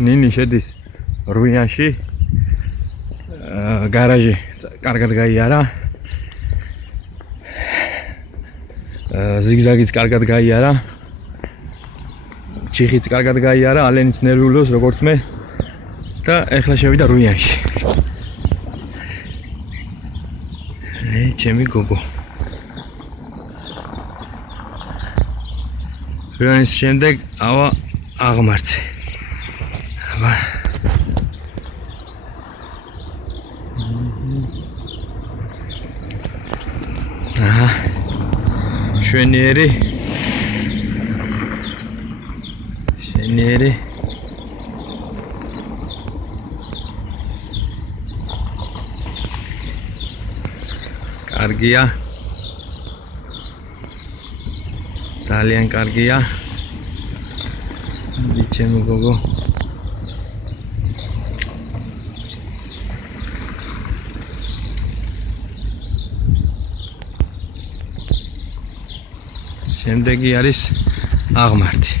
ნინი შედის რუიანში. გარაჟი კარგად გაიარა. ზიგზაგიც კარგად გაიარა. ჩიხიც კარგად გაიარა, ალენიც ნერვიულობს როგორც მე და ეხლა შევიდა რუიანში. ჩემი გოგო. რუიანის შემდეგ ავა აღმართზე. აბა. აჰა. შვენიერი. შვენიერი. კარგია. ძალიან კარგია. ჩემი გოგო. შემდეგი არის აღმართი.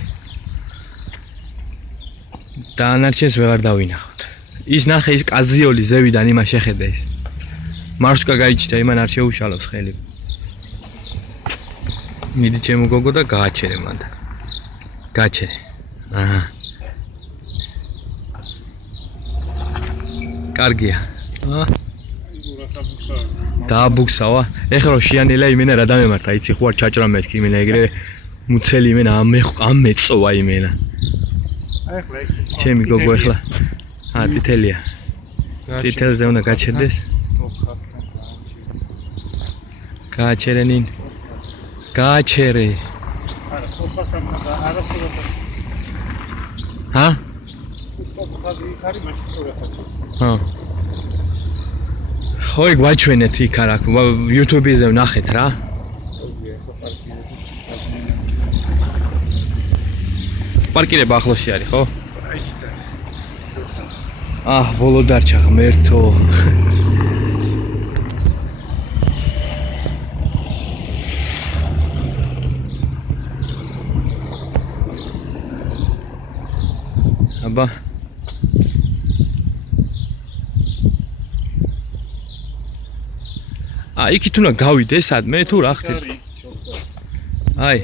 დანარჩენს ვეღარ დავინახოთ. ის ნახე ის კაზიოლი ზევიდან იმას შეხედა ის. მარშკა გაიჩნდა, იმან არ შეუშალოს ხელი. მიდი ჩემო გოგო და გააჩერე მანდ. გააჩერე. აჰა. კარგია. აჰა. დააბუქსავა. ეხლა რომ შიანელა იმენა რა დამემართა, იცი ხო არ ჩაჭრა მეთქი იმენა ეგრე მუცელი იმენა ამ მეწოვა იმენა. ჩემი გოგო ეხლა. წითელია. წითელზე უნდა გაჩერდეს. გააჩერე ნინ. გააჩერე. ჰა? ჰა. ხოი გვაჩვენეთ იქ არა, YouTube-ზე ვნახეთ რა. პარკირება ახლოსი არის, ხო? ბოლო დარჩა ღმერთო. აბა. იქით უნდა გავიდე სადმე თუ რა ხდება? აი